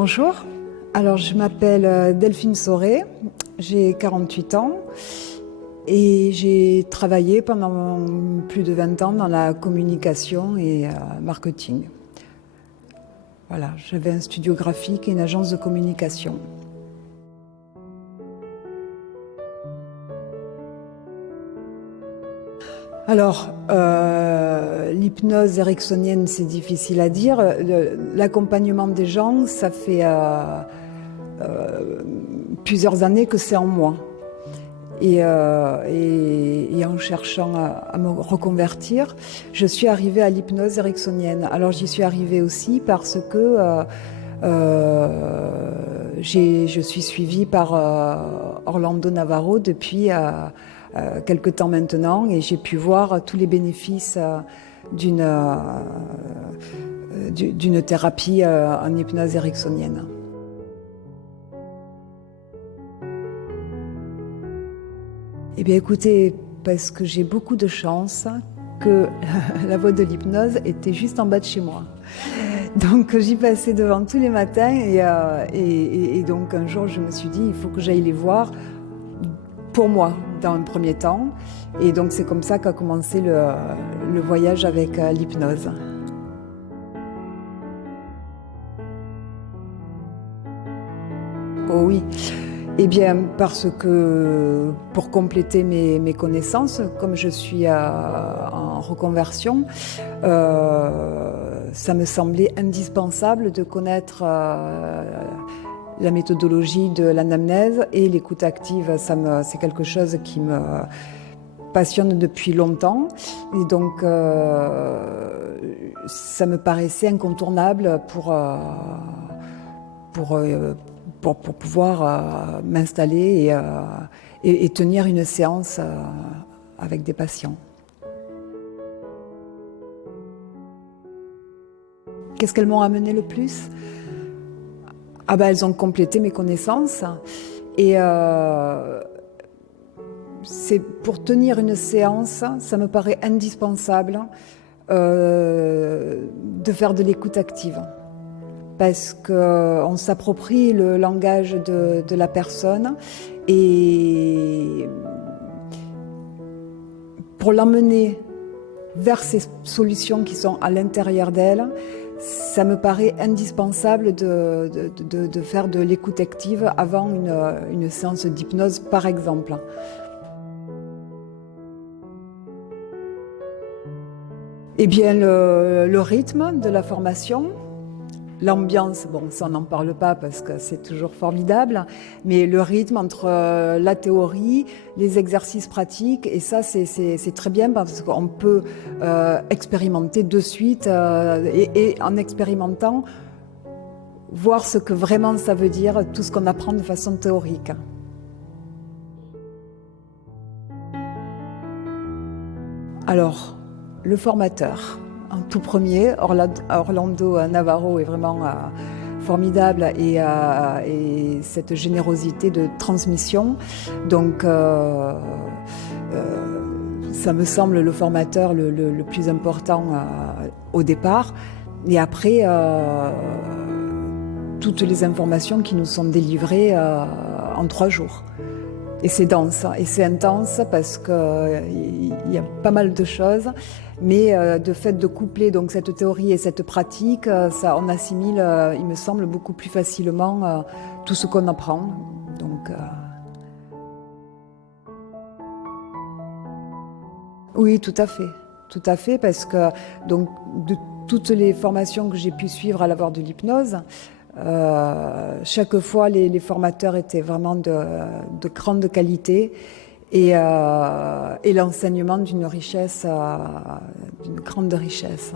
Bonjour, alors je m'appelle Delphine Sauré, j'ai 48 ans et j'ai travaillé pendant plus de 20 ans dans la communication et marketing. Voilà, j'avais un studio graphique et une agence de communication. Alors, l'hypnose ericksonienne, c'est difficile à dire. L'accompagnement des gens, ça fait plusieurs années que c'est en moi. Et en cherchant à me reconvertir, je suis arrivée à l'hypnose ericksonienne. Alors j'y suis arrivée aussi parce que je suis suivie par Orlando Navarro depuis quelque temps maintenant, et j'ai pu voir tous les bénéfices d'une thérapie en hypnose ericksonienne. Eh bien écoutez, parce que j'ai beaucoup de chance que la voie de l'hypnose était juste en bas de chez moi. Donc j'y passais devant tous les matins et donc un jour je me suis dit il faut que j'aille les voir pour moi dans un premier temps. Et donc c'est comme ça qu'a commencé le voyage avec l'hypnose. Oh oui. Eh bien, parce que pour compléter mes connaissances, comme je suis en reconversion, ça me semblait indispensable de connaître la méthodologie de l'anamnèse et l'écoute active. C'est quelque chose qui me passionne depuis longtemps. Et donc, ça me paraissait incontournable pour pouvoir m'installer et tenir une séance avec des patients. Qu'est-ce qu'elles m'ont amené le plus? Ah ben, elles ont complété mes connaissances et c'est pour tenir une séance, ça me paraît indispensable de faire de l'écoute active. Parce qu'on s'approprie le langage de la personne et pour l'emmener vers ces solutions qui sont à l'intérieur d'elle, ça me paraît indispensable de faire de l'écoute active avant une séance d'hypnose, par exemple. Eh bien, le rythme de la formation. L'ambiance, bon, ça on n'en parle pas parce que c'est toujours formidable, mais le rythme entre la théorie, les exercices pratiques, et ça c'est très bien parce qu'on peut expérimenter de suite et en expérimentant, voir ce que vraiment ça veut dire, tout ce qu'on apprend de façon théorique. Alors, le formateur. En tout premier, Orlando Navarro est vraiment formidable et cette générosité de transmission. Donc, ça me semble le formateur le plus important au départ. Et après, toutes les informations qui nous sont délivrées en 3 jours. Et c'est dense et c'est intense parce qu'il y a pas mal de choses, mais de fait de coupler donc cette théorie et cette pratique, ça, on assimile, il me semble, beaucoup plus facilement tout ce qu'on apprend. Donc, oui, tout à fait, parce que donc de toutes les formations que j'ai pu suivre à la voie de l'hypnose, chaque fois, les formateurs étaient vraiment de grande qualité et l'enseignement d'une richesse, d'une grande richesse.